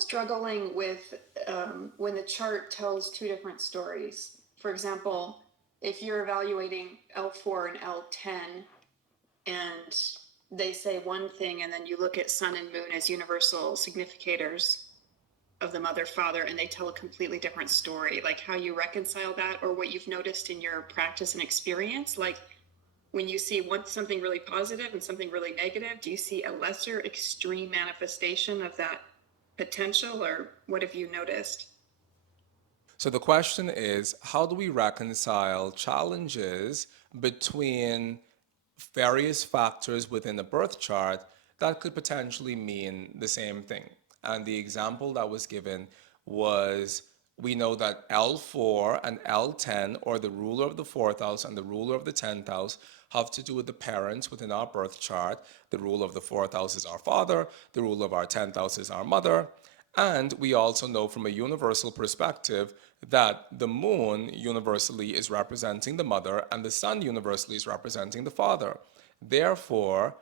struggling with when the chart tells two different stories. For example, if you're evaluating L4 and L10, and they say one thing, and then you look at sun and moon as universal significators of the mother father, and they tell a completely different story, like how you reconcile that, or what you've noticed in your practice and experience. Like when you see something really positive and something really negative, do you see a lesser extreme manifestation of that potential, or what have you noticed? So the question is, how do we reconcile challenges between various factors within a birth chart that could potentially mean the same thing? And the example that was given was, we know that L4 and L10, or the ruler of the fourth house and the ruler of the 10th house, have to do with the parents within our birth chart. The ruler of the fourth house is our father, the ruler of our 10th house is our mother. And we also know from a universal perspective that the moon universally is representing the mother and the sun universally is representing the father. Therefore,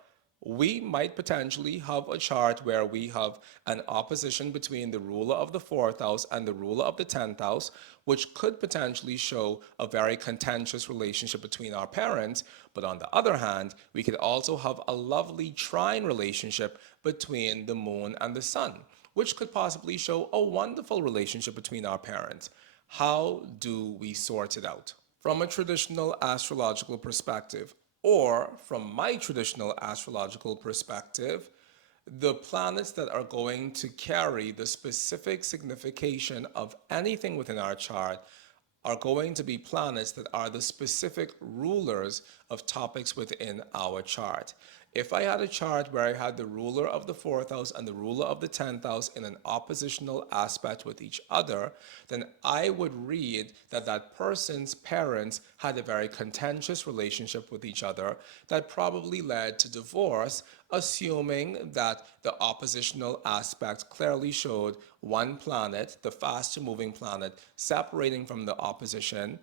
we might potentially have a chart where we have an opposition between the ruler of the fourth house and the ruler of the 10th house, which could potentially show a very contentious relationship between our parents. But on the other hand, we could also have a lovely trine relationship between the moon and the sun, which could possibly show a wonderful relationship between our parents. How do we sort it out? From a traditional astrological perspective, or from my traditional astrological perspective, the planets that are going to carry the specific signification of anything within our chart are going to be planets that are the specific rulers of topics within our chart. If I had a chart where I had the ruler of the fourth house and the ruler of the 10th house in an oppositional aspect with each other, then I would read that that person's parents had a very contentious relationship with each other that probably led to divorce, assuming that the oppositional aspect clearly showed one planet, the faster moving planet, separating from the opposition,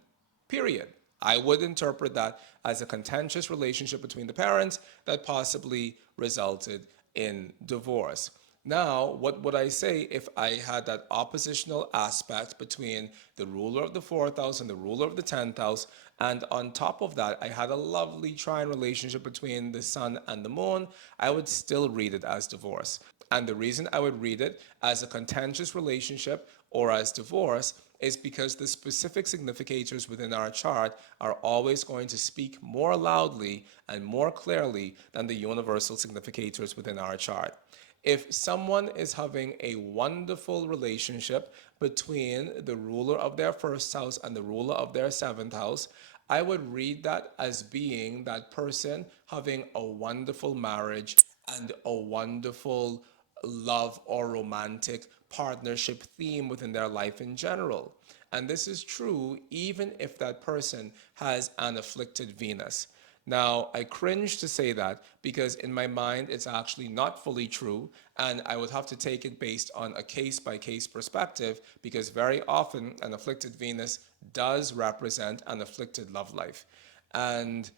period. I would interpret that as a contentious relationship between the parents that possibly resulted in divorce. Now, what would I say if I had that oppositional aspect between the ruler of the fourth house and the ruler of the 10th house, and on top of that, I had a lovely trine relationship between the sun and the moon? I would still read it as divorce. And the reason I would read it as a contentious relationship or as divorce is because the specific significators within our chart are always going to speak more loudly and more clearly than the universal significators within our chart. If someone is having a wonderful relationship between the ruler of their first house and the ruler of their seventh house, I would read that as being that person having a wonderful marriage and a wonderful love or romantic partnership theme within their life in general. And this is true even if that person has an afflicted Venus. Now, I cringe to say that because in my mind it's actually not fully true, and I would have to take it based on a case by case perspective because very often an afflicted Venus does represent an afflicted love life. And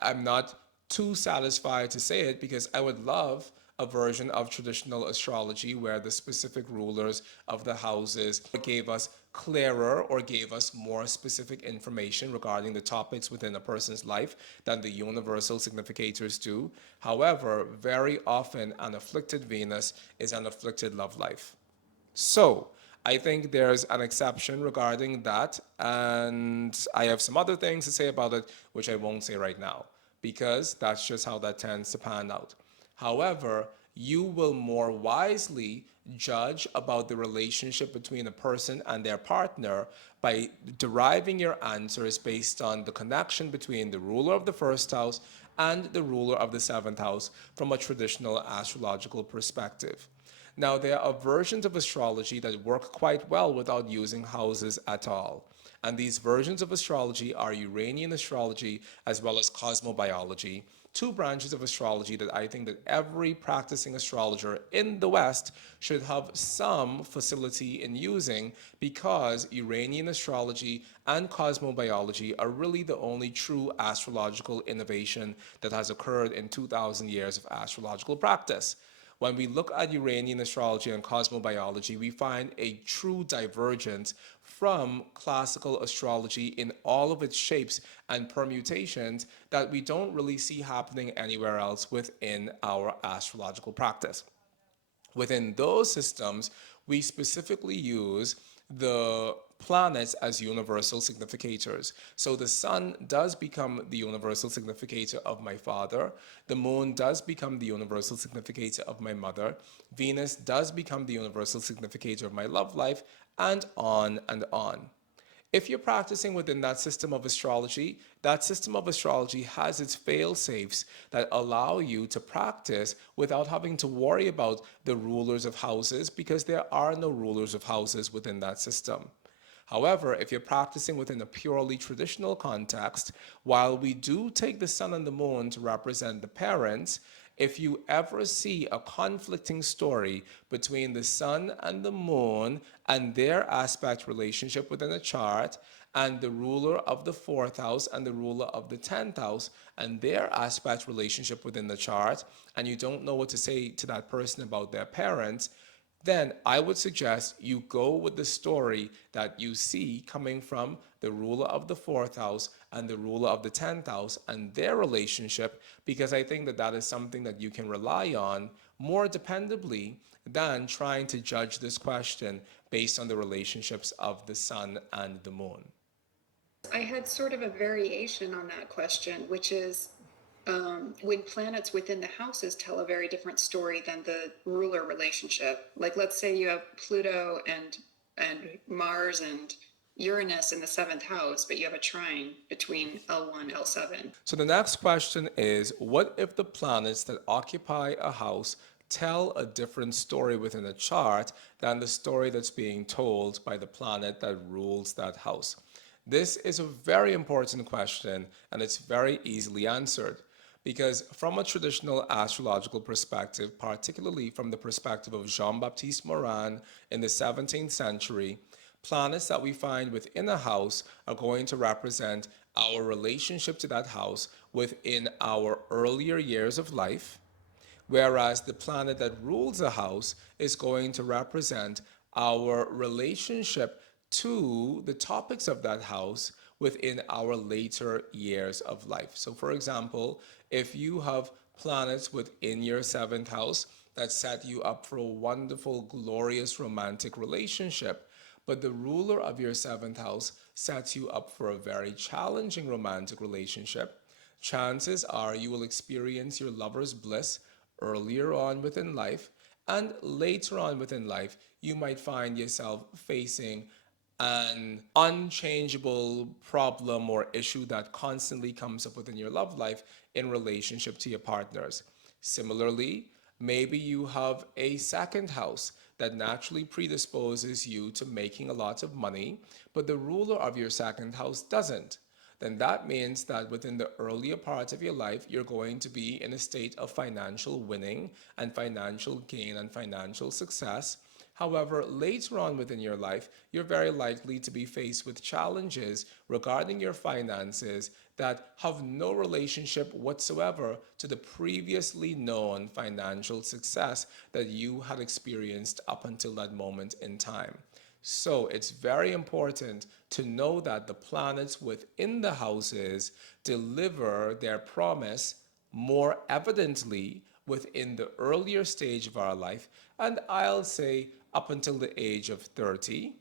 I'm not too satisfied to say it because I would love a version of traditional astrology where the specific rulers of the houses gave us clearer or gave us more specific information regarding the topics within a person's life than the universal significators do. However, very often an afflicted Venus is an afflicted love life. So, I think there's an exception regarding that, and I have some other things to say about it, which I won't say right now, because that's just how that tends to pan out. However, you will more wisely judge about the relationship between a person and their partner by deriving your answers based on the connection between the ruler of the first house and the ruler of the seventh house from a traditional astrological perspective. Now, there are versions of astrology that work quite well without using houses at all. And these versions of astrology are Uranian astrology as well as cosmobiology, two branches of astrology that I think that every practicing astrologer in the West should have some facility in using because Uranian astrology and cosmobiology are really the only true astrological innovation that has occurred in 2,000 years of astrological practice. when we look at Uranian astrology and cosmobiology, we find a true divergence from classical astrology in all of its shapes and permutations that we don't really see happening anywhere else within our astrological practice. Within those systems, we specifically use the planets as universal significators. So the sun does become the universal significator of my father. The moon does become the universal significator of my mother. Venus does become the universal significator of my love life, and on and on. If you're practicing within that system of astrology has its fail safes that allow you to practice without having to worry about the rulers of houses, because there are no rulers of houses within that system. However, if you're practicing within a purely traditional context, while we do take the sun and the moon to represent the parents, if you ever see a conflicting story between the sun and the moon and their aspect relationship within a chart, and the ruler of the fourth house and the ruler of the 10th house and their aspect relationship within the chart, and you don't know what to say to that person about their parents, then I would suggest you go with the story that you see coming from the ruler of the fourth house and the ruler of the 10th house and their relationship, because I think that that is something that you can rely on more dependably than trying to judge this question based on the relationships of the sun and the moon. I had sort of a variation on that question, which is when planets within the houses tell a very different story than the ruler relationship. Like, let's say you have Pluto and Mars and Uranus in the seventh house, but you have a trine between L1, L7. So the next question is, what if the planets that occupy a house tell a different story within a chart than the story that's being told by the planet that rules that house? This is a very important question, and it's very easily answered. Because from a traditional astrological perspective, particularly from the perspective of Jean-Baptiste Morin in the 17th century, planets that we find within a house are going to represent our relationship to that house within our earlier years of life, whereas the planet that rules a house is going to represent our relationship to the topics of that house within our later years of life. So, for example, if you have planets within your seventh house that set you up for a wonderful, glorious romantic relationship, but the ruler of your seventh house sets you up for a very challenging romantic relationship, chances are you will experience your lover's bliss earlier on within life, and later on within life, you might find yourself facing an unchangeable problem or issue that constantly comes up within your love life in relationship to your partners. Similarly, maybe you have a second house that naturally predisposes you to making a lot of money, but the ruler of your second house doesn't. Then that means that within the earlier part of your life, you're going to be in a state of financial winning and financial gain and financial success. However, later on within your life, you're very likely to be faced with challenges regarding your finances that have no relationship whatsoever to the previously known financial success that you had experienced up until that moment in time. So it's very important to know that the planets within the houses deliver their promise more evidently within the earlier stage of our life, and I'll say up until the age of 30.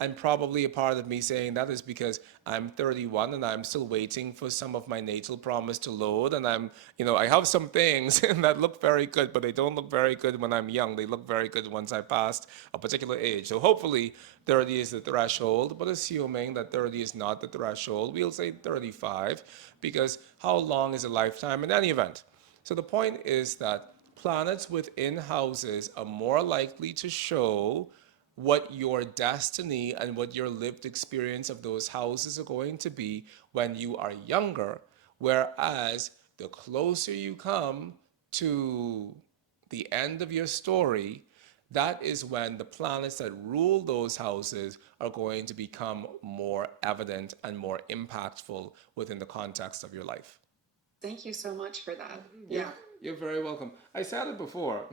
And probably a part of me saying that is because I'm 31 and I'm still waiting for some of my natal promise to load. And I have some things that look very good, but they don't look very good when I'm young. They look very good once I passed a particular age. So hopefully 30 is the threshold, but assuming that 30 is not the threshold, we'll say 35, because how long is a lifetime in any event? So the point is that planets within houses are more likely to show what your destiny and what your lived experience of those houses are going to be when you are younger. Whereas the closer you come to the end of your story, that is when the planets that rule those houses are going to become more evident and more impactful within the context of your life. Thank you so much for that. Yeah. You're very welcome. I said it before,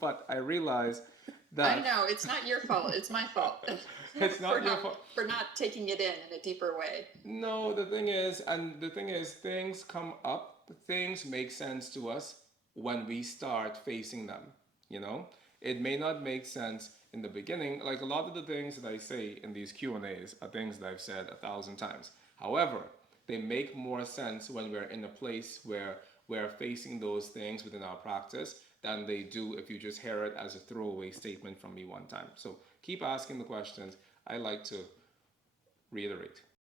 but I realized I that know it's not your fault. It's my fault it's for not your not fault. for not taking it in a deeper way. No, the thing is, things come up, things make sense to us when we start facing them. You know, it may not make sense in the beginning. Like a lot of the things that I say in these Q and A's are things that I've said 1,000 times. However, they make more sense when we're in a place where we're facing those things within our practice than they do if you just hear it as a throwaway statement from me one time. So keep asking the questions. I like to reiterate.